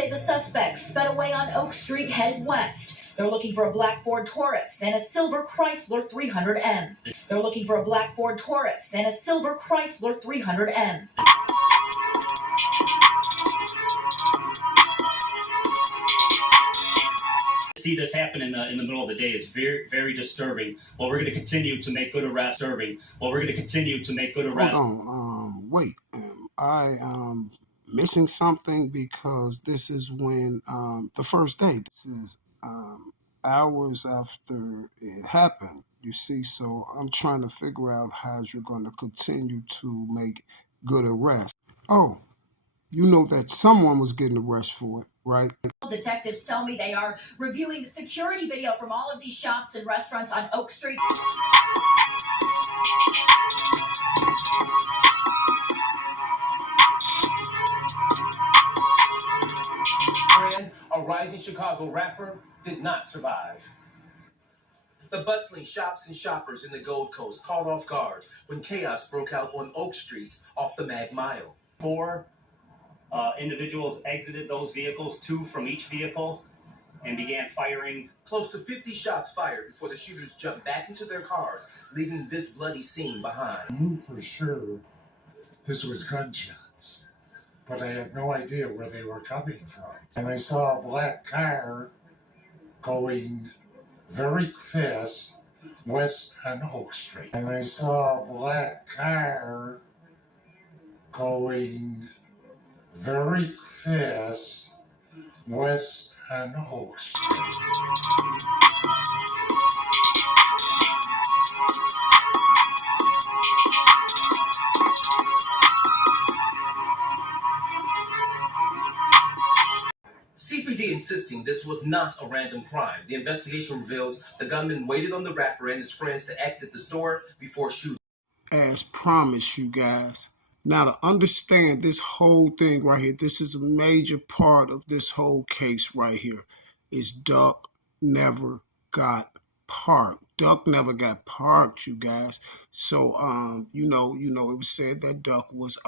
say the suspects sped away on Oak Street headed west. They're looking for a black Ford Taurus and a silver Chrysler 300M. They're looking for a black Ford Taurus and a silver Chrysler 300M. See this happen in the middle of the day is very, very disturbing. Well, we're going to continue to make good arrests. Hold on, wait. I missing something because this is when the first day. This is hours after it happened. You see, so I'm trying to figure out how you're going to continue to make good arrests. Oh, you know that someone was getting arrested for it, right? Detectives tell me they are reviewing security video from all of these shops and restaurants on Oak Street. A rising Chicago rapper, did not survive. The bustling shops and shoppers in the Gold Coast caught off guard when chaos broke out on Oak Street off the Mag Mile. 4 individuals exited those vehicles, 2 from each vehicle, and began firing. Close to 50 shots fired before the shooters jumped back into their cars, leaving this bloody scene behind. I knew for sure this was gunshots, but I had no idea where they were coming from. And I saw a black car going very fast west on Oak Street. And I saw a black car going very fast west on Oak Street. CPD insisting this was not a random crime. The investigation reveals the gunman waited on the rapper and his friends to exit the store before shooting. As promised, you guys. Now, to understand this whole thing right here, this is a major part of this whole case right here, is Duck never got parked. Duck never got parked, you guys. So, you know, it was said that Duck was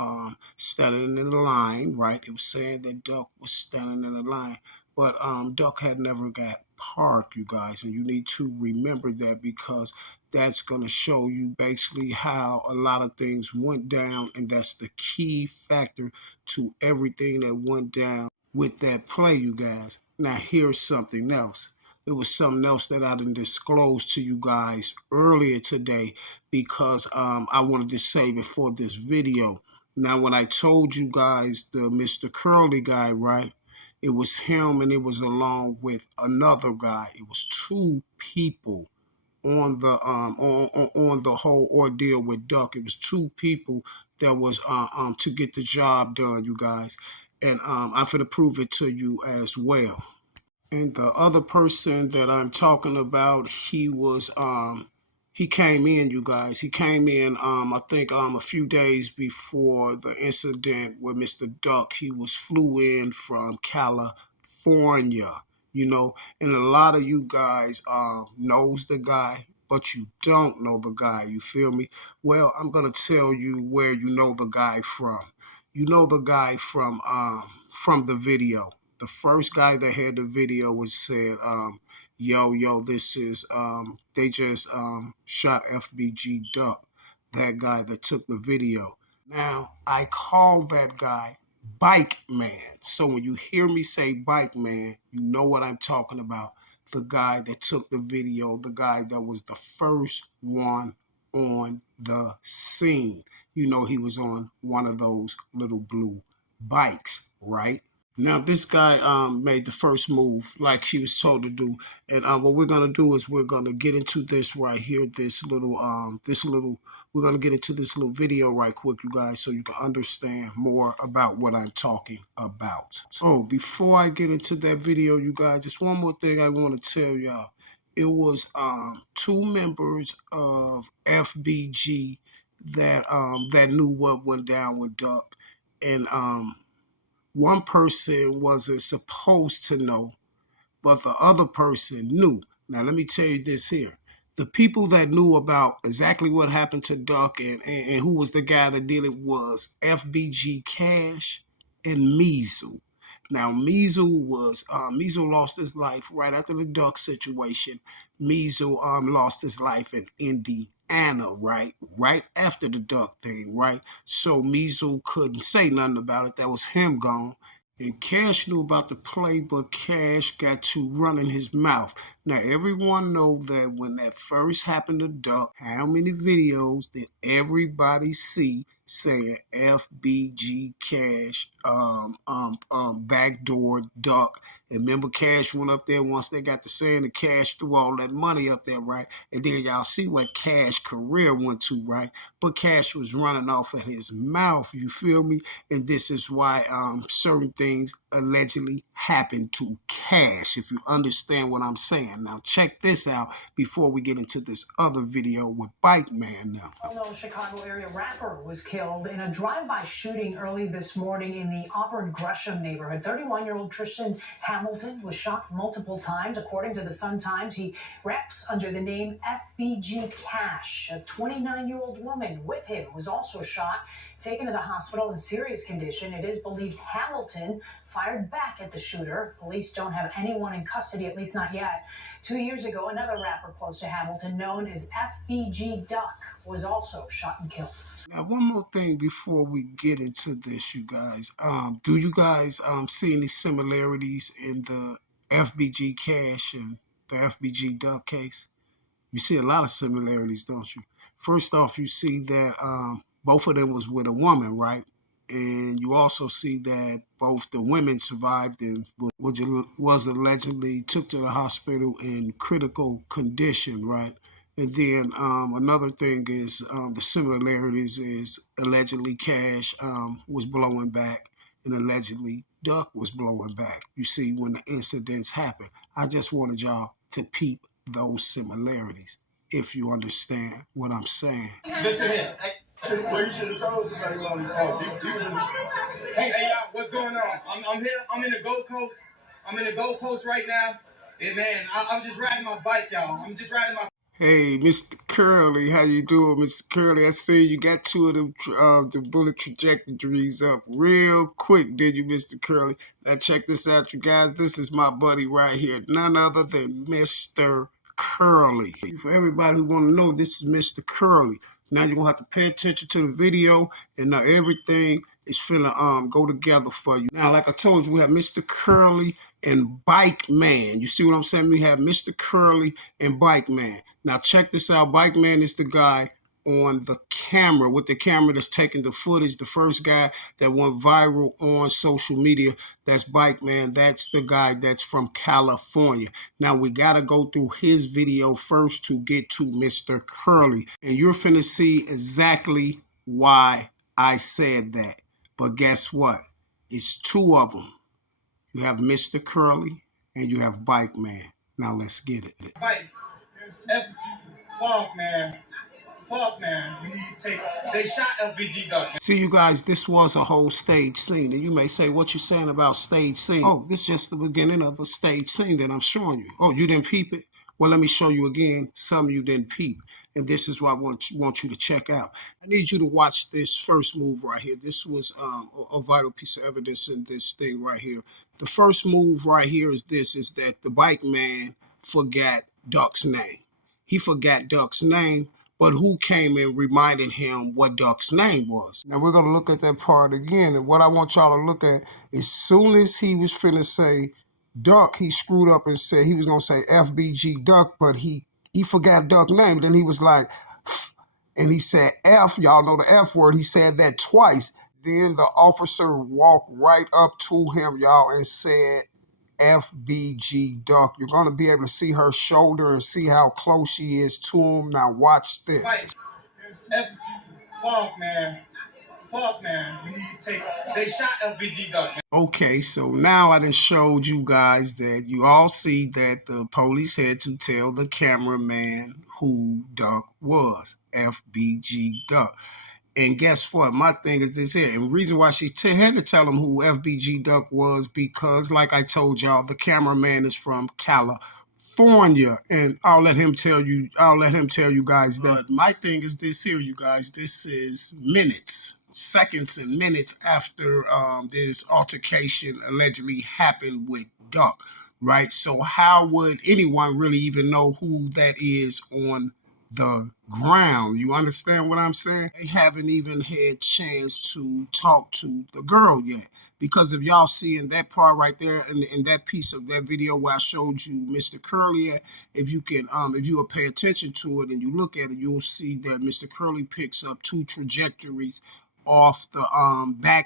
standing in the line, right? It was saying that Duck was standing in the line, but Duck had never got parked, you guys, and you need to remember that because that's going to show you basically how a lot of things went down, and that's the key factor to everything that went down with that play, you guys. Now, here's something else. It was something else that I didn't disclose to you guys earlier today because I wanted to save it for this video. Now, when I told you guys the Mr. Curly guy, right, it was him and it was along with another guy. It was 2 people on the on the whole ordeal with Duck. It was 2 people that was to get the job done, you guys. And I'm finna prove it to you as well. And the other person that I'm talking about, he was he came in, you guys. He came in I think a few days before the incident with Mr. Duck. He was flew in from California, you know, and a lot of you guys knows the guy, but you don't know the guy, you feel me? Well, I'm gonna tell you where you know the guy from. You know the guy from the video. The first guy that had the video was said, yo, this is, they just shot FBG Duck, that guy that took the video. Now, I call that guy Bike Man. So when you hear me say Bike Man, you know what I'm talking about. The guy that took the video, the guy that was the first one on the scene. You know, he was on one of those little blue bikes, right? Now, this guy made the first move like he was told to do. And what we're going to do is we're going to get into this right here, we're going to get into this little video right quick, you guys, so you can understand more about what I'm talking about. Oh, before I get into that video, you guys, just one more thing I want to tell y'all. It was 2 members of FBG that knew what went down with Duck. And one person wasn't supposed to know, but the other person knew. Now, let me tell you this here. The people that knew about exactly what happened to Duck and who was the guy that did it was FBG Cash and Mizu. Now, Measle lost his life right after the duck situation. Measle lost his life in Indiana, right? Right after the duck thing, right? So Measle couldn't say nothing about it. That was him gone. And Cash knew about the play, but Cash got to running his mouth. Now, everyone know that when that first happened to Duck, how many videos did everybody see saying FBG Cash, backdoor Duck? And remember, Cash went up there once they got to saying the Cash threw all that money up there, right? And then y'all see what Cash career went to, right? But Cash was running off at his mouth, you feel me? And this is why certain things allegedly happened to Cash, if you understand what I'm saying. Now, check this out before we get into this other video with Bike Man now. Well-known Chicago area rapper was killed in a drive-by shooting early this morning in the Auburn Gresham neighborhood. 31-year-old Tristan Hamilton was shot multiple times. According to the Sun-Times, he raps under the name FBG Cash. A 29-year-old woman with him was also shot, taken to the hospital in serious condition. It is believed Hamilton fired back at the shooter. Police don't have anyone in custody, at least not yet. 2 years ago, another rapper close to Hamilton, known as FBG Duck, was also shot and killed. Now, one more thing before we get into this, you guys. Do you guys see any similarities in the FBG Cash and the FBG Duck case? You see a lot of similarities, don't you? First off, you see that both of them was with a woman, right? And you also see that both the women survived and was allegedly took to the hospital in critical condition, right? And then another thing is the similarities is allegedly Cash was blowing back and allegedly Duck was blowing back. You see, when the incidents happen, I just wanted y'all to peep those similarities, if you understand what I'm saying. Listen here. Well, you should have told somebody while we called. Hey, y'all, what's going on? I'm here. I'm in the Gold Coast. I'm in the Gold Coast right now. And man, I'm just riding my bike, y'all. I'm just riding my. Hey, Mr. Curly, how you doing, Mr. Curly? I see you got two of them the bullet trajectories up real quick, did you, Mr. Curly? Now check this out, you guys. This is my buddy right here, none other than Mr. Curly. For everybody who want to know, this is Mr. Curly. Now you're going to have to pay attention to the video, and now everything is finna go together for you. Now, like I told you, we have Mr. Curly and Bike Man. You see what I'm saying? We have Mr. Curly and Bike Man. Now, check this out. Bike Man is the guy on the camera, with the camera that's taking the footage. The first guy that went viral on social media, that's Bike Man. That's the guy that's from California. Now we gotta go through his video first to get to Mr. Curly, and you're finna see exactly why I said that. But guess what? It's two of them. You have Mr. Curly and you have Bike Man. Now let's get it. Bike. Fuck, man. Fuck, man. We need to take. They shot FBG Duck, man. See, you guys, this was a whole stage scene. And you may say, what you saying about stage scene? Oh, this is just the beginning of a stage scene that I'm showing you. Oh, you didn't peep it? Well, let me show you again. Some of you didn't peep. And this is what I want you to check out. I need you to watch this first move right here. This was a vital piece of evidence in this thing right here. The first move right here is this, is that the Bike Man forgot Duck's name. He forgot Duck's name, but who came and reminded him what Duck's name was? Now we're going to look at that part again. And what I want y'all to look at, as soon as he was finna say Duck, he screwed up and said he was going to say FBG Duck, but he forgot Duck's name. Then he was like, and he said F, y'all know the F word. He said that twice. Then the officer walked right up to him, y'all, and said, FBG Duck. You're going to be able to see her shoulder and see how close she is to him. Now watch this. Fuck, man. Fuck, man. We need to take. They shot FBG Duck, man. Okay, so now I done showed you guys that you all see that the police had to tell the cameraman who Duck was. FBG Duck. And guess what? My thing is this here. And the reason why she had to tell him who FBG Duck was, because, like I told y'all, the cameraman is from California. And I'll let him tell you guys that. My thing is this here, you guys. This is minutes. seconds and minutes after this altercation allegedly happened with Duck, right? So how would anyone really even know who that is on the ground? You understand what I'm saying? They haven't even had chance to talk to the girl yet. Because if y'all see in that part right there, in that piece of that video where I showed you Mr. Curly at, if you will pay attention to it and you look at it, you'll see that Mr. Curly picks up two trajectories off the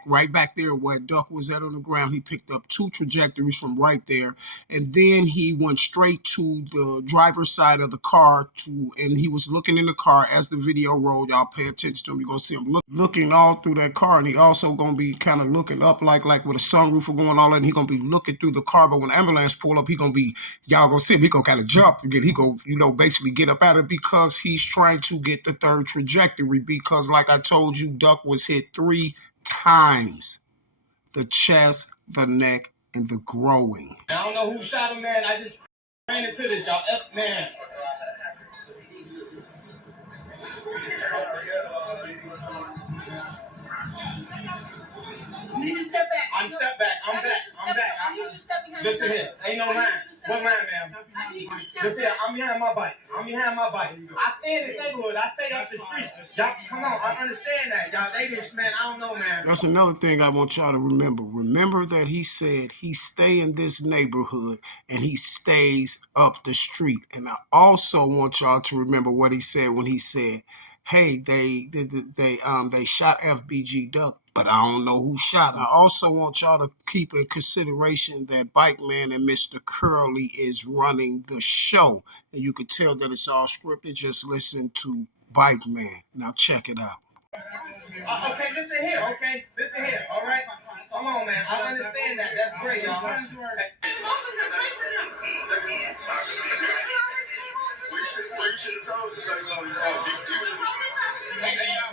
right back there where Duck was at on the ground. He picked up two trajectories from right there, and then he went straight to the driver's side of the car and he was looking in the car as the video rolled. Y'all pay attention to him. You're gonna see him looking all through that car, and he also gonna be kind of looking up like with a sunroof going all that, and he gonna be looking through the car. But when the ambulance pull up, y'all gonna see him. He gonna kind of jump again. He go, basically get up out of it because he's trying to get the third trajectory. Because like I told you, Duck was hit 3 times: the chest, the neck, and the groin. I don't know who shot him, man. I just ran into this, y'all. Man. You need to step back. I'm back. I need you to step behind. Listen here. Ain't no line. What line, ma'am? Listen here. I'm behind my bike. I stay in this neighborhood. I stay up the street. Y'all, come on. I understand that. Y'all ladies, man, I don't know, man. That's another thing I want y'all to remember. Remember that he said he stay in this neighborhood and he stays up the street. And I also want y'all to remember what he said when he said, hey, they shot FBG Duck, but I don't know who shot. I also want y'all to keep in consideration that Bike Man and Mr. Curly is running the show. And you could tell that it's all scripted. Just listen to Bike Man. Now check it out. Okay, listen here, all right? Come on, man. I understand that. That's great, y'all.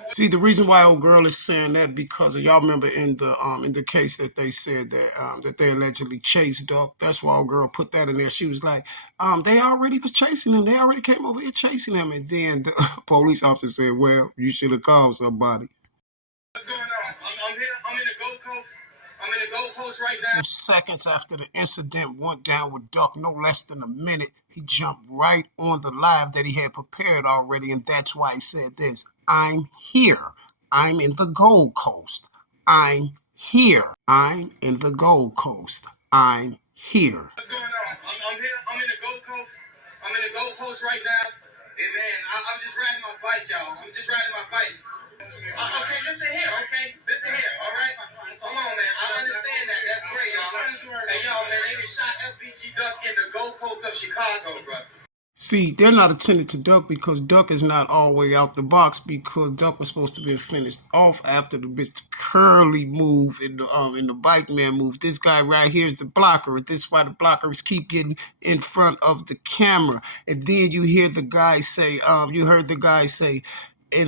See, the reason why old girl is saying that because y'all remember in the case that they said that they allegedly chased Duck. That's why old girl put that in there. She was like, they already was chasing him. They already came over here chasing him. And then the police officer said, well, you should have called somebody. What's going on? I'm here. I'm in the Gold Coast. I'm in the Gold Coast right now. Some seconds after the incident went down with Duck, no less than a minute, he jumped right on the live that he had prepared already, and that's why he said this: I'm here. I'm in the Gold Coast. I'm here. I'm in the Gold Coast. I'm here. What's going on? I'm here. I'm in the Gold Coast. I'm in the Gold Coast right now. And man, I'm just riding my bike, y'all. Okay, listen here, all right? Come on, man. I understand that. That's great, y'all. Hey, y'all, man, they just shot FBG Duck in the Gold Coast of Chicago, bro. See, they're not attending to Duck because Duck is not all the way out the box, because Duck was supposed to be finished off after the bit Curly move in the Bike Man move. This guy right here is the blocker. This is why the blockers keep getting in front of the camera. And then you hear the guy say, you heard the guy say, I'm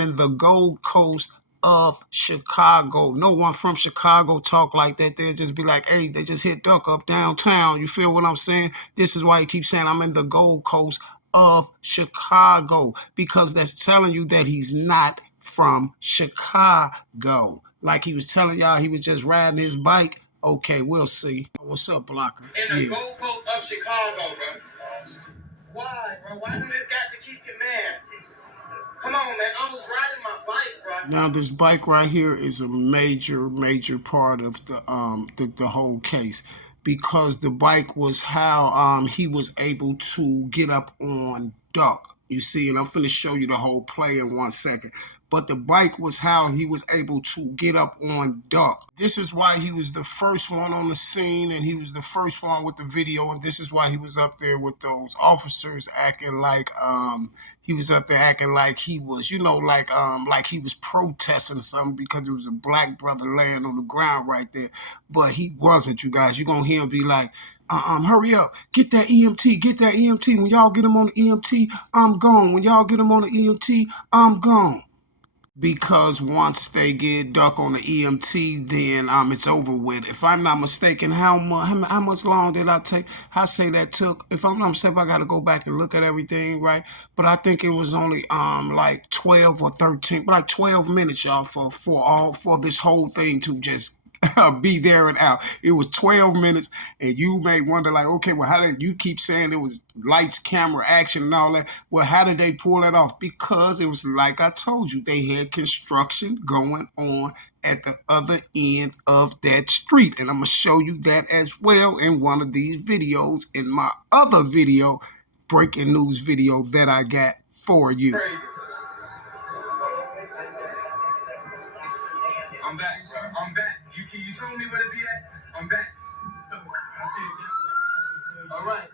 in the Gold Coast of Chicago. No one from Chicago talk like that. They'll just be like, hey, they just hit Duck up downtown. You feel what I'm saying? This is why he keeps saying I'm in the Gold Coast of Chicago, because that's telling you that he's not from Chicago. Like he was telling y'all he was just riding his bike. Okay, we'll see. What's up, blocker? In the Gold Coast of Chicago, bro. Why, bro? Why do this got to keep your man? Come on, man. I was riding my bike, bro. Now, this bike right here is a major part of the whole case, because the bike was how he was able to get up on Duck. You see, and I'm finna show you the whole play in 1 second. But the bike was how he was able to get up on Duck. This is why he was the first one on the scene, and he was the first one with the video, and this is why he was up there with those officers acting like he was up there acting like he was, like he was protesting something because there was a black brother laying on the ground right there. But he wasn't, you guys. You're gonna hear him be like, hurry up, get that EMT. When y'all get him on the EMT, I'm gone. When y'all get him on the EMT, I'm gone. because once they get Duck on the EMT, then it's over with. If I'm not mistaken, how much long did I take? I say that took. If I'm not mistaken, I got to go back and look at everything, right? But I think it was only like 12 or 13, like 12 minutes, y'all, for this whole thing to just be there and out. It was 12 minutes, and you may wonder, like, okay, well, how did you keep saying it was lights, camera, action, and all that? Well, how did they pull that off? Because it was like I told you, they had construction going on at the other end of that street, and I'm gonna show you that as well in one of these videos, in my other video, breaking news video that I got for you. Crazy. I'm back, bro. I'm back. You told me where to be at. I'm back. So I see it again. All right.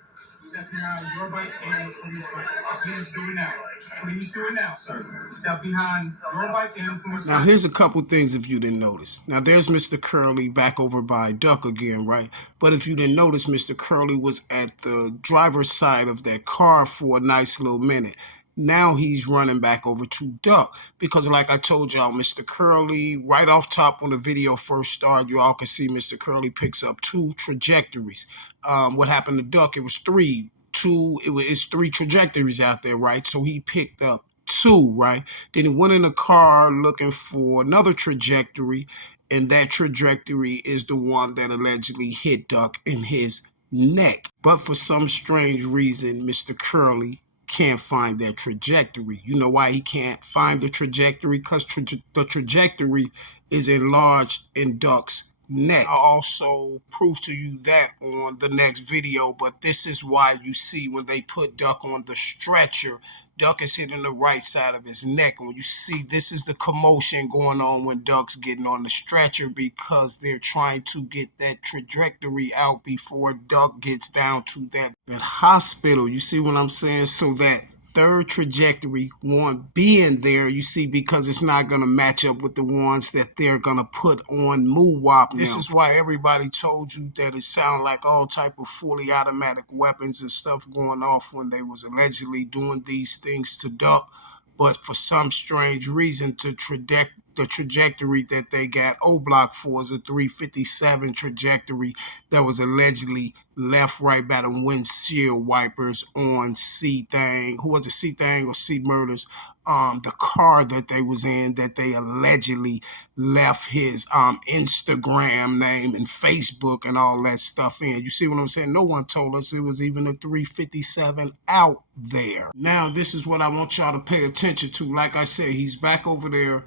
Step behind your bike and police bike. Please do it now. Please do it now, sir. Step behind your bike and police bike. Now, here's a couple things if you didn't notice. Now, there's Mr. Curly back over by Duck again, right? But if you didn't notice, Mr. Curly was at the driver's side of that car for a nice little minute. Now he's running back over to Duck because, like I told y'all, Mr. Curly, right off top when the video first started, you all can see Mr. Curly picks up 2 trajectories. What happened to Duck? It was 3. It's 3 trajectories out there, right? So he picked up 2, right? Then he went in the car looking for another trajectory, and that trajectory is the one that allegedly hit Duck in his neck. But for some strange reason, Mr. Curly can't find their trajectory. You know why he can't find the trajectory? Because the trajectory is enlarged in Duck's neck. I'll also prove to you that on the next video, but this is why you see when they put Duck on the stretcher, Duck is hitting the right side of his neck. And when you see, this is the commotion going on when Duck's getting on the stretcher because they're trying to get that trajectory out before Duck gets down to that hospital. You see what I'm saying? So that third trajectory won't be in there, you see, because it's not going to match up with the ones that they're going to put on MUWAP. This is why everybody told you that it sounded like all type of fully automatic weapons and stuff going off when they was allegedly doing these things to Duck. But for some strange reason, the trajectory that they got O-Block for is a 357 trajectory that was allegedly left right by the windshield wipers on C-Thang. Who was it, C-Thang or C-Murders? The car that they was in, that they allegedly left his Instagram name and Facebook and all that stuff in. You see what I'm saying? No one told us it was even a 357 out there. Now, this is what I want y'all to pay attention to. Like I said, he's back over there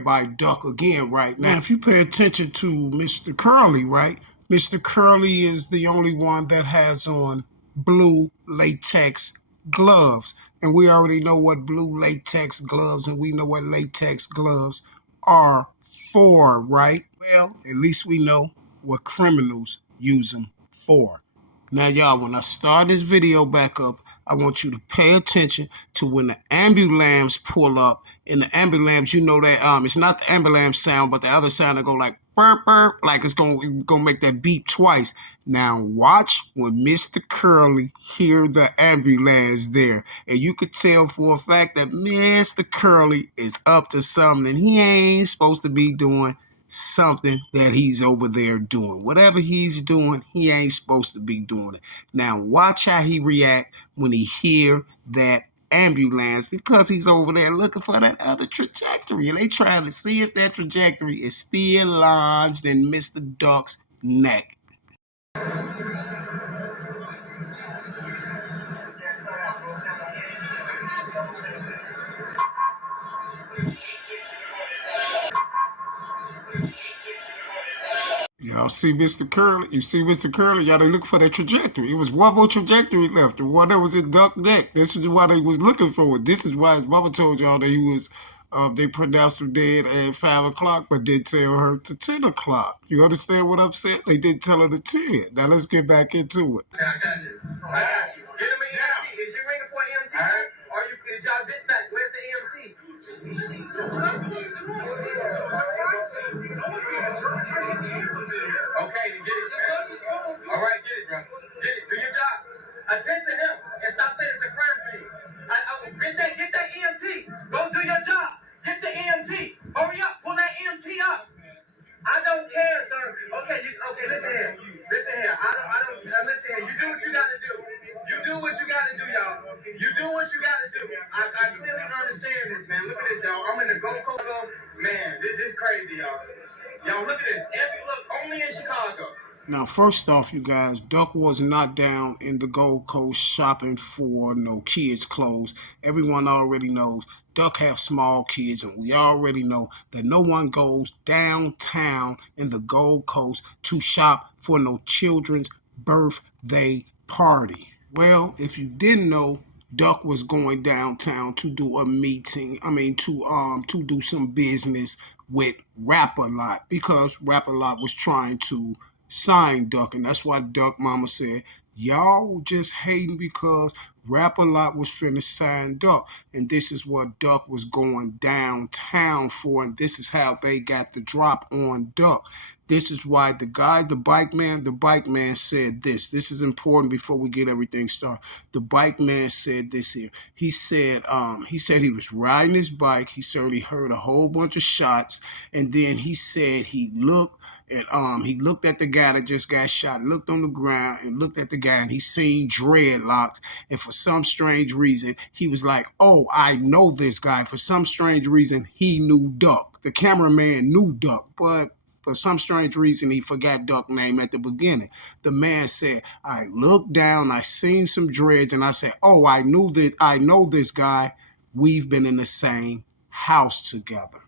by Duck again, right? Now, if you pay attention to Mr. Curly, right? Mr. Curly is the only one that has on blue latex gloves. And we already know what blue latex gloves and we know what latex gloves are for, right? Well, at least we know what criminals use them for. Now, y'all, when I start this video back up, I want you to pay attention to when the ambulance pull up. In the ambulance, you know that it's not the ambulance sound, but the other sound that go like burp, burp, like it's gonna make that beep twice. Now watch when Mr. Curly hear the ambulance there. And you could tell for a fact that Mr. Curly is up to something. He ain't supposed to be doing something that he's over there doing. Whatever he's doing, he ain't supposed to be doing it. Now watch how he react when he hear that ambulance, because he's over there looking for that other trajectory, and they trying to see if that trajectory is still lodged in Mr. Duck's neck. Y'all see Mr. Curly? You see Mr. Curly? Y'all they look for that trajectory. It was one more trajectory left. The one that was in Duck neck. This is why they was looking for it. This is why his mama told y'all that he was, they pronounced him dead at 5 o'clock, but did tell her to 10 o'clock. You understand what I'm saying? They did tell her to 10. Now let's get back into it. I got you. Get him in EMT. Is you waiting for EMT? Or is y'all dispatch? Where's the EMT? Okay, then get it, man. All right, get it, bro. Get it. Do your job. Attend to him and stop saying it's a crime scene. Get that EMT. Go do your job. Get the EMT. Chicago. Now, first off, you guys, Duck was not down in the Gold Coast shopping for no kids' clothes. Everyone already knows Duck have small kids, and we already know that no one goes downtown in the Gold Coast to shop for no children's birthday party. Well, if you didn't know, Duck was going downtown to do a meeting. To do some business with Rap-A-Lot, because Rap-A-Lot was trying to sign Duck, and that's why Duck Mama said, y'all just hating because Rap-A-Lot was finna sign Duck, and this is what Duck was going downtown for, and this is how they got the drop on Duck. This is why the bike man said this. This is important before we get everything started. The bike man said this here. He said he was riding his bike. He said he heard a whole bunch of shots, and then he said he looked at the guy that just got shot, looked on the ground and looked at the guy, and he seen dreadlocks. And for some strange reason, he was like, oh, I know this guy. For some strange reason, he knew Duck. The cameraman knew Duck, but for some strange reason, he forgot Duck's name at the beginning. The man said, I looked down, I seen some dreads, and I said, oh, I know this guy. We've been in the same house together.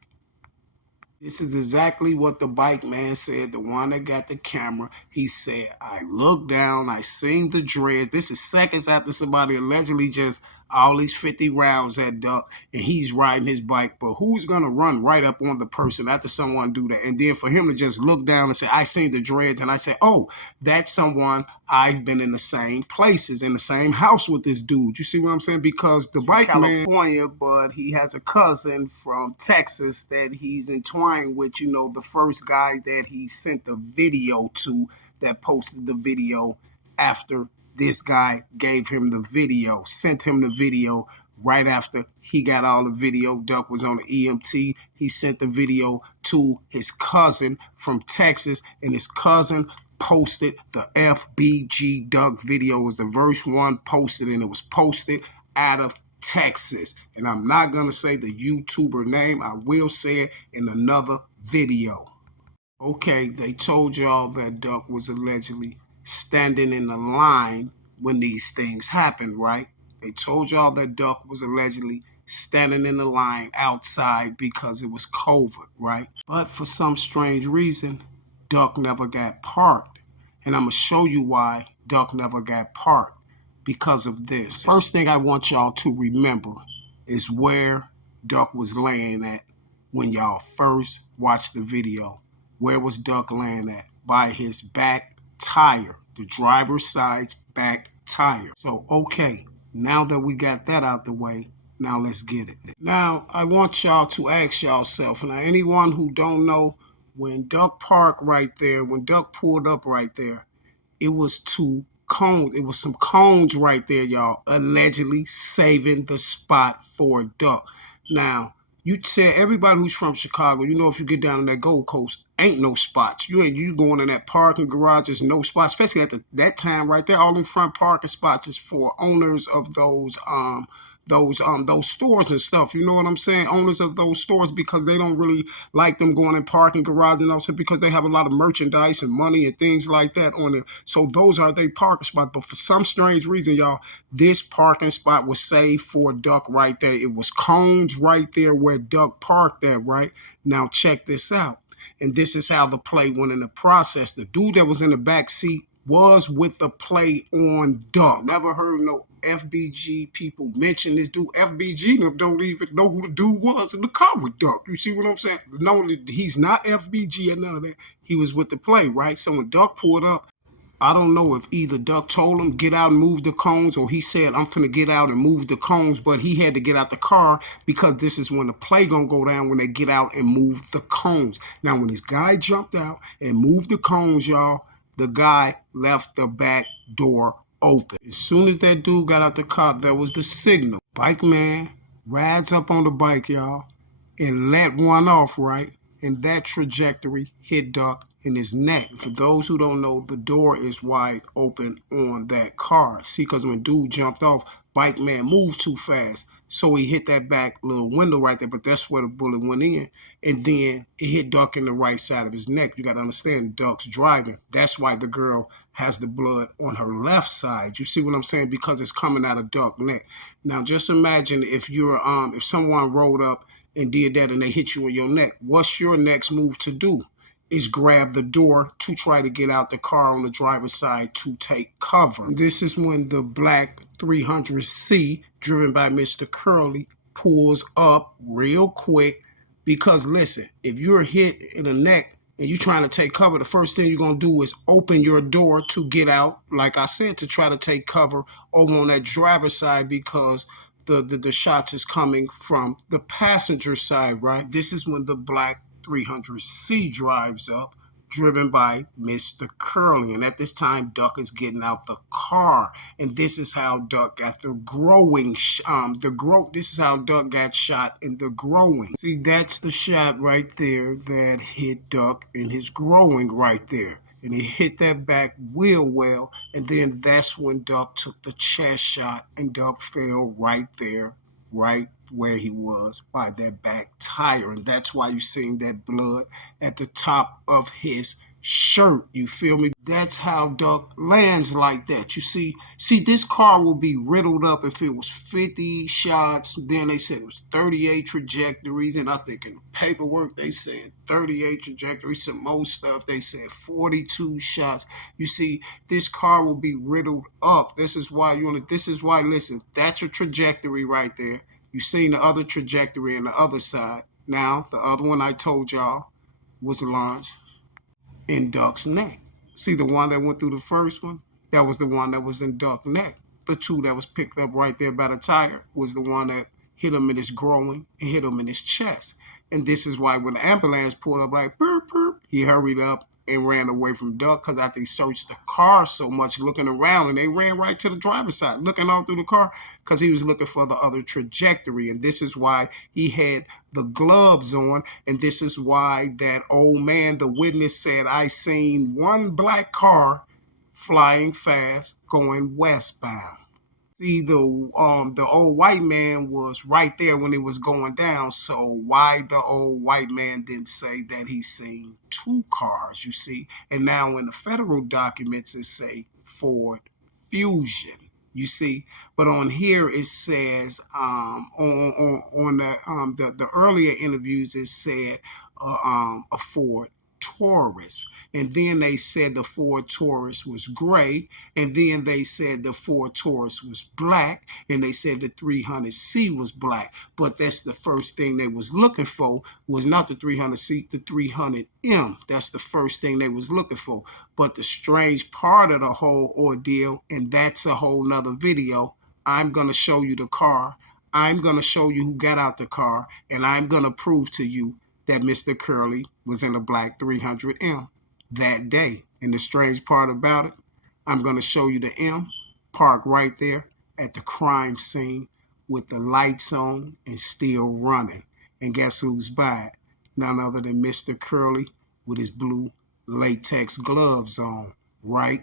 This is exactly what the bike man said, the one that got the camera. He said, I looked down, I seen the dreads. This is seconds after somebody allegedly just all these 50 rounds at Duck, and he's riding his bike. But who's going to run right up on the person after someone do that? And then for him to just look down and say, I seen the dreads, and I say, oh, that's someone I've been in the same places, in the same house with this dude. You see what I'm saying? Because the bike man California, but he has a cousin from Texas that he's entwined with, the first guy that he sent the video to, that posted the video after this guy gave him the video, sent him the video right after he got all the video. Duck was on the EMT. He sent the video to his cousin from Texas, and his cousin posted the FBG Duck video. It was the verse one posted, and it was posted out of Texas. And I'm not going to say the YouTuber name. I will say it in another video. Okay, they told y'all that Duck was allegedly standing in the line when these things happened, right? They told y'all that Duck was allegedly standing in the line outside because it was COVID, right? But for some strange reason, Duck never got parked. And I'm going to show you why Duck never got parked. Because of this. First thing I want y'all to remember is where Duck was laying at when y'all first watched the video. Where was Duck laying at? By his back tire, the driver's side's back tire. So, okay, now that we got that out the way, now let's get it. Now, I want y'all to ask yourself, now anyone who don't know, when Duck parked right there, when Duck pulled up right there, it was two cones. It was some cones right there, y'all, allegedly saving the spot for Duck. Now, you tell everybody who's from Chicago, if you get down in that Gold Coast, ain't no spots. You going in that parking garage, there's no spots, especially at that time right there. All them front parking spots is for owners of those stores and stuff. You know what I'm saying? Owners of those stores, because they don't really like them going in parking garage, and also because they have a lot of merchandise and money and things like that on it. So those are their parking spots. But for some strange reason, y'all, this parking spot was saved for Duck right there. It was cones right there where Duck parked at, right? Now check this out. And this is how the play went in the process. The dude that was in the back seat was with the play on Duck. Never heard no FBG people mention this dude. FBG don't even know who the dude was in the car with Duck. You see what I'm saying? No, he's not FBG and none of that. He was with the play, right? So when Duck pulled up, I don't know if either Duck told him get out and move the cones, or he said I'm finna get out and move the cones, but he had to get out the car because this is when the play gonna go down, when they get out and move the cones. Now when this guy jumped out and moved the cones, y'all, the guy left the back door open. As soon as that dude got out the car, there was the signal. Bike man rides up on the bike, y'all, and let one off, right? And that trajectory hit Duck in his neck. For those who don't know, the door is wide open on that car. See, because when dude jumped off, bike man moved too fast. So he hit that back little window right there, but that's where the bullet went in. And then it hit Duck in the right side of his neck. You got to understand, Duck's driving. That's why the girl has the blood on her left side. You see what I'm saying? Because it's coming out of Duck's neck. Now, just imagine if if someone rolled up and did that and they hit you in your neck. What's your next move to do? Is grab the door to try to get out the car on the driver's side to take cover. This is when the black 300C, driven by Mr. Curley, pulls up real quick. Because listen, if you're hit in the neck and you're trying to take cover, the first thing you're going to do is open your door to get out, like I said, to try to take cover over on that driver's side, because the shots is coming from the passenger side, right? This is when the black 300C drives up, driven by Mr. Curley. And at this time, Duck is getting out the car. And this is how Duck got the growing, this is how Duck got shot in the growing. See, that's the shot right there that hit Duck in his growing right there. And he hit that back real well. And then that's when Duck took the chest shot and Duck fell right there, right where he was by that back tire. And that's why you're seeing that blood at the top of his shirt. You feel me? That's how Duck lands like that. You see, this car will be riddled up if it was 50 shots. Then they said it was 38 trajectories. And I think in the paperwork they said 38 trajectories. Some more stuff they said 42 shots. You see, this car will be riddled up. This is why, listen, that's a trajectory right there. You seen the other trajectory on the other side. Now, the other one I told y'all was launched in Duck's neck. See the one that went through the first one? That was the one that was in Duck's neck. The two that was picked up right there by the tire was the one that hit him in his groin and hit him in his chest. And this is why when the ambulance pulled up like, burp, burp, he hurried up and ran away from Duck, because after he searched the car so much, looking around, and they ran right to the driver's side, looking all through the car, because he was looking for the other trajectory. And this is why he had the gloves on, and this is why that old man, the witness, said, I seen one black car flying fast going westbound. See, the old white man was right there when it was going down. So why the old white man didn't say that he seen two cars, you see? And now in the federal documents, it say Ford Fusion, you see? But on here it says, on the earlier interviews, it said a Ford Taurus. And then they said the Ford Taurus was gray, and then they said the Ford Taurus was black, and they said the 300C was black. But that's the first thing they was looking for, was not the 300C, the 300M. That's the first thing they was looking for. But the strange part of the whole ordeal, and that's a whole nother video, I'm going to show you the car. I'm going to show you who got out the car, and I'm going to prove to you that Mr. Curley was in a black 300M that day. And the strange part about it, I'm going to show you the M parked right there at the crime scene with the lights on and still running. And guess who's by it? None other than Mr. Curley with his blue latex gloves on, right?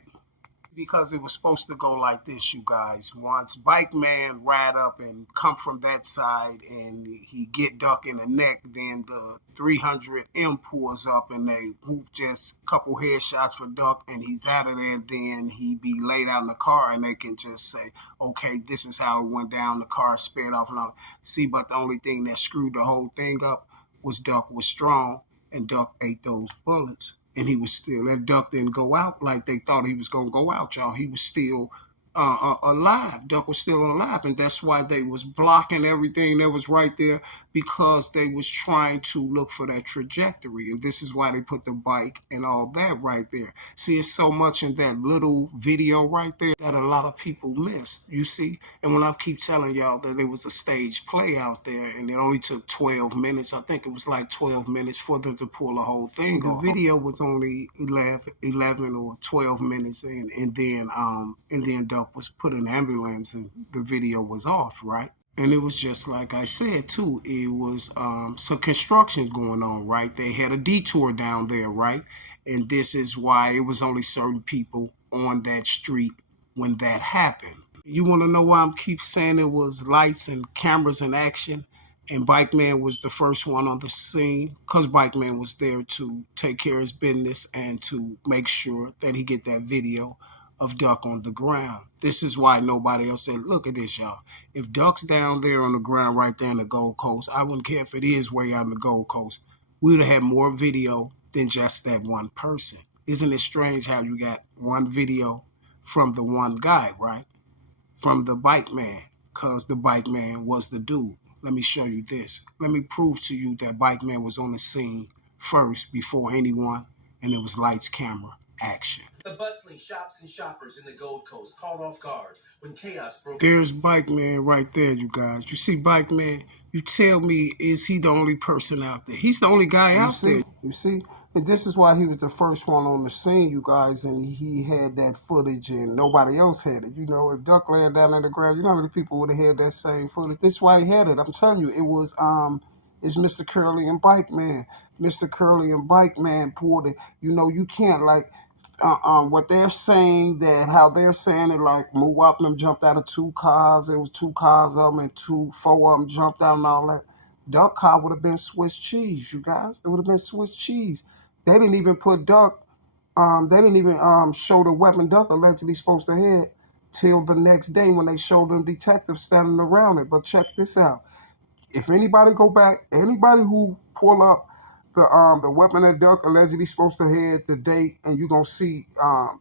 Because it was supposed to go like this, you guys. Once Bike Man ride up and come from that side and he get Duck in the neck, then the 300M pulls up and they whoop just a couple headshots for Duck and he's out of there. Then he be laid out in the car and they can just say, okay, this is how it went down. The car sped off and all. See, but the only thing that screwed the whole thing up was Duck was strong and Duck ate those bullets. And he was still, that Duck didn't go out like they thought he was going to go out, y'all. He was still alive. Duck was still alive. And that's why they was blocking everything that was right there, because they was trying to look for that trajectory. And this is why they put the bike and all that right there. See, it's so much in that little video right there that a lot of people missed, you see? And when I keep telling y'all that there was a stage play out there and it only took 12 minutes, I think it was like 12 minutes for them to pull the whole thing off. The video was only 11 or 12 minutes and then Duck was put in an ambulance and the video was off, right? And it was just like I said, too. It was some construction going on, right? They had a detour down there, right? And this is why it was only certain people on that street when that happened. You want to know why I keep saying it was lights and cameras in action and Bike Man was the first one on the scene? Because Bike Man was there to take care of his business and to make sure that he get that video of Duck on the ground. This is why nobody else said, look at this, y'all. If Duck's down there on the ground right there in the Gold Coast, I wouldn't care if it is way out in the Gold Coast. We would have had more video than just that one person. Isn't it strange how you got one video from the one guy, right? From the Bike Man, because the Bike Man was the dude. Let me show you this. Let me prove to you that Bike Man was on the scene first before anyone, and it was lights, camera, action. The bustling shops and shoppers in the Gold Coast caught off guard when chaos broke. There's Bike Man right there, you guys. You see Bike Man? You tell me, is he the only person out there? He's the only guy out there. You see? And this is why he was the first one on the scene, you guys, and he had that footage and nobody else had it. You know, if Duck laying down on the ground, you know how many people would have had that same footage? This is why he had it. I'm telling you, it was it's Mr. Curly and Bike Man. Mr. Curly and Bike Man pulled it. You know, you can't like what they're saying, that how they're saying it, like Moop and them jumped out of 2 cars. It was 2 cars of them and 4 of them jumped out and all that. Duck car would have been Swiss cheese, you guys. It would have been Swiss cheese. They didn't even put Duck, they didn't even show the weapon Duck allegedly supposed to have till the next day when they showed them detectives standing around it. But check this out. If anybody go back, anybody who pull up the weapon that Duck allegedly supposed to have the date, and you're gonna see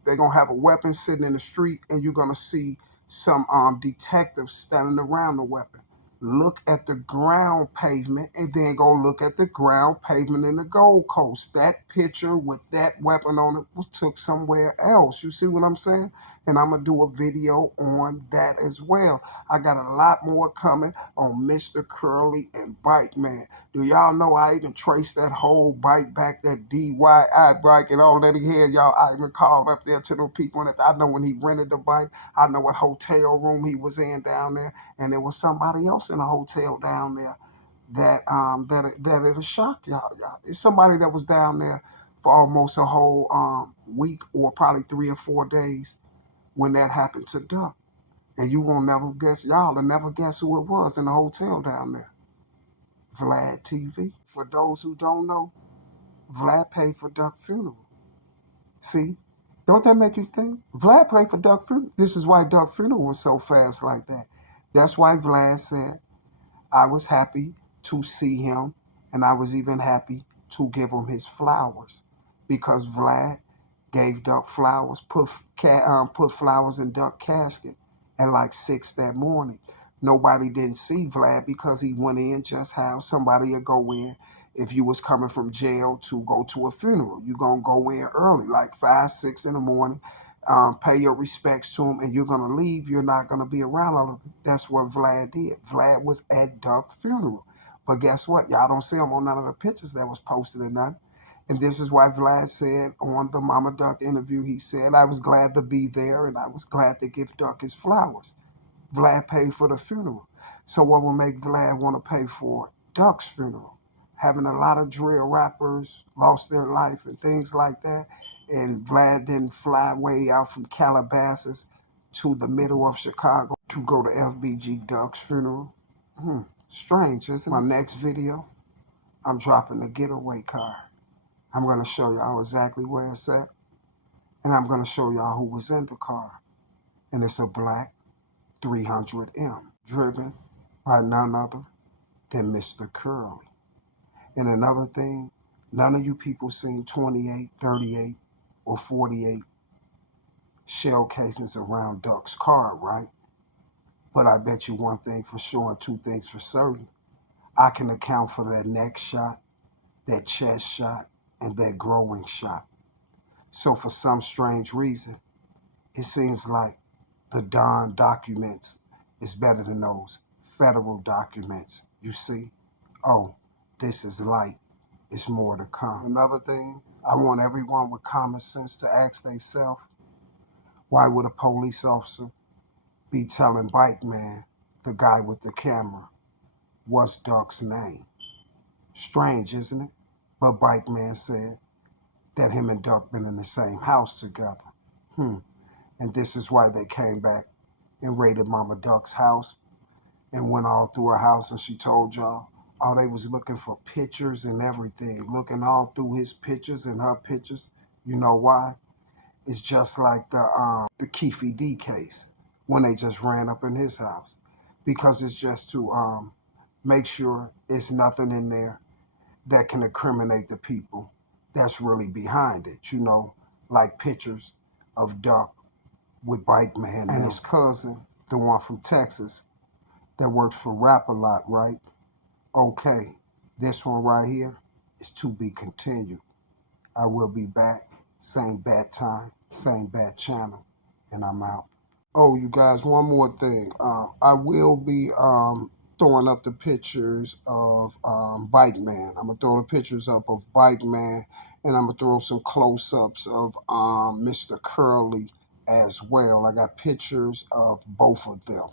they're gonna have a weapon sitting in the street, and you're gonna see some detectives standing around the weapon. Look at the ground pavement and then go look at the ground pavement in the Gold Coast. That picture with that weapon on it was took somewhere else. You see what I'm saying? And I'm going to do a video on that as well. I got a lot more coming on Mr. Curly and Bike Man. Do y'all know I even traced that whole bike back, that DYI bike and all that he had, y'all? I even called up there to the people in it. I know when he rented the bike. I know what hotel room he was in down there. And there was somebody else in a hotel down there that it'll shock y'all. It's somebody that was down there for almost a whole week, or probably 3 or 4 days when that happened to Duck. And you won't never guess, y'all will never guess who it was in the hotel down there. Vlad TV. For those who don't know, Vlad paid for Duck's funeral. See? Don't that make you think? Vlad paid for Duck's funeral. This is why Duck's funeral was so fast like that. That's why Vlad said, I was happy to see him, and I was even happy to give him his flowers, because Vlad gave Duck flowers, put flowers in Duck's casket at like 6 that morning. Nobody didn't see Vlad because he went in just how somebody would go in if you was coming from jail to go to a funeral. You're going to go in early, like 5, 6 in the morning, pay your respects to him, and you're going to leave. You're not going to be around all of them. That's what Vlad did. Vlad was at Duck's funeral. But guess what? Y'all don't see him on none of the pictures that was posted or nothing. And this is why Vlad said on the Mama Duck interview, he said, I was glad to be there and I was glad to give Duck his flowers. Vlad paid for the funeral. So what will make Vlad want to pay for Duck's funeral? Having a lot of drill rappers lost their life and things like that. And Vlad didn't fly way out from Calabasas to the middle of Chicago to go to FBG Duck's funeral. Strange, isn't it? My next video, I'm dropping the getaway car. I'm going to show y'all exactly where it's at. And I'm going to show y'all who was in the car. And it's a black 300M, driven by none other than Mr. Curly. And another thing, none of you people seen 28, 38, or 48 shell casings around Duck's car, right? But I bet you one thing for sure and 2 things for certain. I can account for that neck shot, that chest shot, and that growing shot. So for some strange reason, it seems like the Don documents is better than those federal documents. You see? Oh, this is light. It's more to come. Another thing, I want everyone with common sense to ask themselves, why would a police officer be telling Bike Man, the guy with the camera, what's Duck's name? Strange, isn't it? But Bike Man said that him and Duck been in the same house together. And this is why they came back and raided Mama Duck's house and went all through her house, and she told y'all, oh, they was looking for pictures and everything, looking all through his pictures and her pictures. You know why? It's just like the Keefe D case when they just ran up in his house, because it's just to make sure it's nothing in there that can incriminate the people that's really behind it, you know, like pictures of Duck with Bike Man and his cousin, the one from Texas that works for Rap-A-Lot, right? Okay, this one right here is to be continued. I will be back, same bad time, same bad channel, and I'm out. Oh, you guys, one more thing. I will be throwing up the pictures of Bike Man. I'm going to throw the pictures up of Bike Man, and I'm going to throw some close-ups of Mr. Curly as well. I got pictures of both of them.